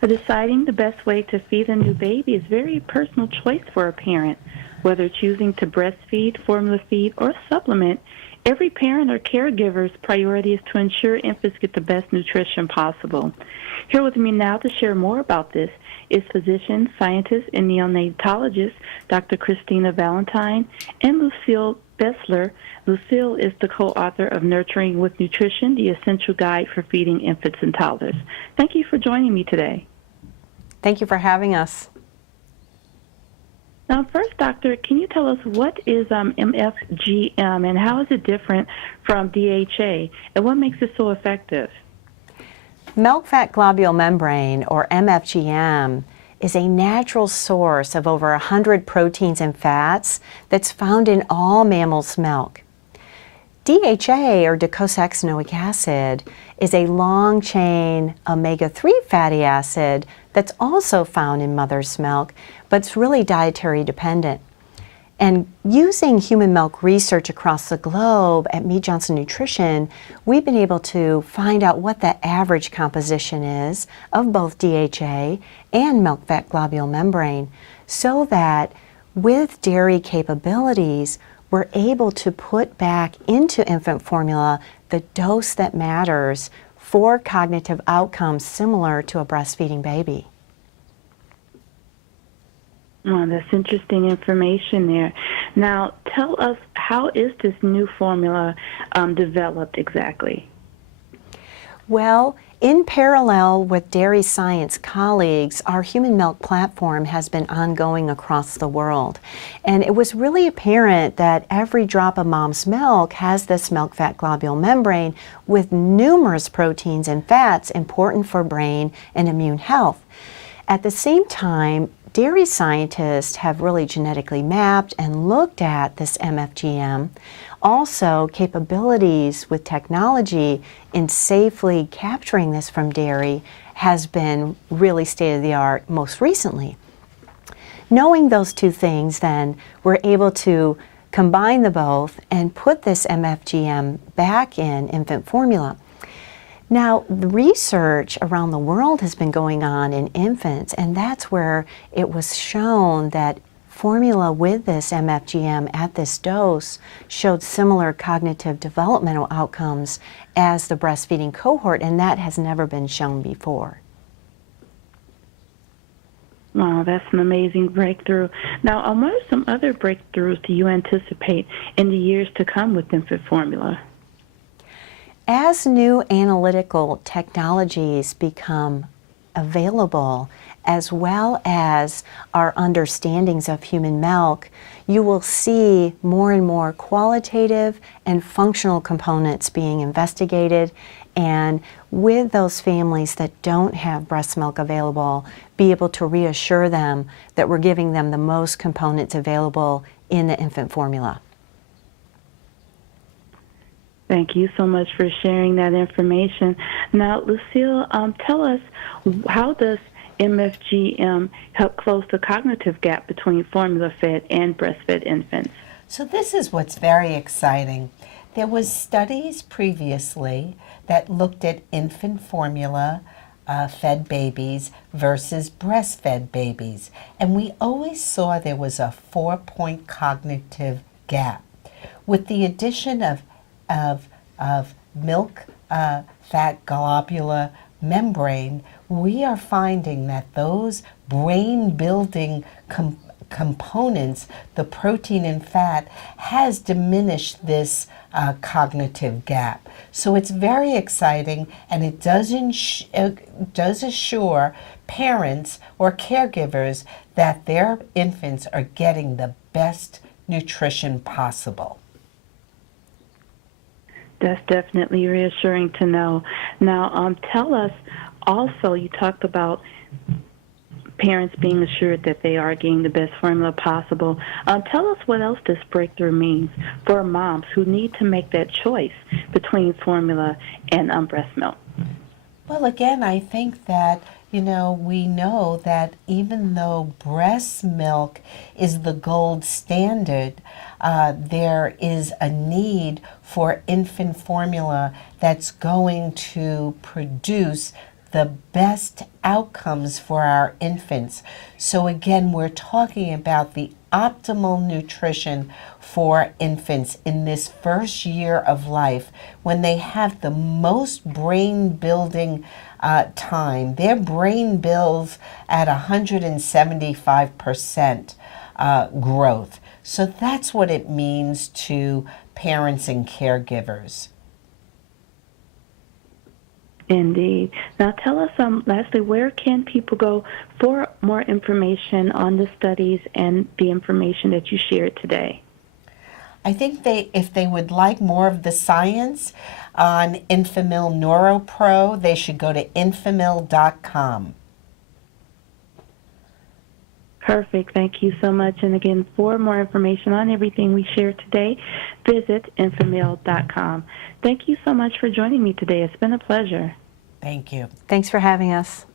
Deciding the best way to feed a new baby is a very personal choice for a parent. Whether choosing to breastfeed, formula feed, or supplement, every parent or caregiver's priority is to ensure infants get the best nutrition possible. Here with me now to share more about this is Physician-Scientist and Neonatologist Dr. Christina Valentine and Lucille Beseler. Lucille is the co-author of Nurturing with Nutrition, the Essential Guide for Feeding Infants and Toddlers. Thank you for joining me today. Thank you for having us. Now, first, Doctor, can you tell us what is MFGM and how is it different from DHA, and what makes it so effective? Milk fat globule membrane, or MFGM, is a natural source of over 100 proteins and fats that's found in all mammals' milk. DHA, or docosahexaenoic acid, is a long-chain omega-3 fatty acid that's also found in mother's milk, but it's really dietary dependent. And using human milk research across the globe at Mead Johnson Nutrition, we've been able to find out what the average composition is of both DHA and milk fat globule membrane, so that with dairy capabilities, we're able to put back into infant formula the dose that matters for cognitive outcomes similar to a breastfeeding baby. Oh, that's interesting information there. Now, tell us, how is this new formula developed exactly? Well, in parallel with dairy science colleagues, our human milk platform has been ongoing across the world. And it was really apparent that every drop of mom's milk has this milk fat globule membrane with numerous proteins and fats important for brain and immune health. At the same time, dairy scientists have really genetically mapped and looked at this MFGM. Also, capabilities with technology in safely capturing this from dairy has been really state-of-the-art most recently. Knowing those two things, then, we're able to combine the both and put this MFGM back in infant formula. Now, the research around the world has been going on in infants, and that's where it was shown that formula with this MFGM at this dose showed similar cognitive developmental outcomes as the breastfeeding cohort, and that has never been shown before. Wow, that's an amazing breakthrough. Now, what are some other breakthroughs do you anticipate in the years to come with infant formula? As new analytical technologies become available, as well as our understandings of human milk, you will see more and more qualitative and functional components being investigated, and with those families that don't have breast milk available, be able to reassure them that we're giving them the most components available in the infant formula. Thank you so much for sharing that information. Now, Lucille, tell us, how does MFGM help close the cognitive gap between formula-fed and breastfed infants? So this is what's very exciting. There was studies previously that looked at infant formula fed babies versus breastfed babies, and we always saw there was a 4-point cognitive gap. With the addition of milk fat globular membrane, we are finding that those brain-building components, the protein and fat, has diminished this cognitive gap. So it's very exciting, and it does assure parents or caregivers that their infants are getting the best nutrition possible. That's definitely reassuring to know. Now, tell us also, you talked about parents being assured that they are getting the best formula possible. Tell us what else this breakthrough means for moms who need to make that choice between formula and breast milk. Well, again, I think that, we know that even though breast milk is the gold standard, there is a need for infant formula that's going to produce the best outcomes for our infants. So again, we're talking about the optimal nutrition for infants in this first year of life when they have the most brain building time. Their brain builds at 175% growth. So that's what it means to parents and caregivers. Indeed. Now tell us, lastly, where can people go for more information on the studies and the information that you shared today? I think if they would like more of the science on Infamil NeuroPro, they should go to infamil.com. Perfect. Thank you so much. And again, for more information on everything we shared today, visit infamil.com. Thank you so much for joining me today. It's been a pleasure. Thank you. Thanks for having us.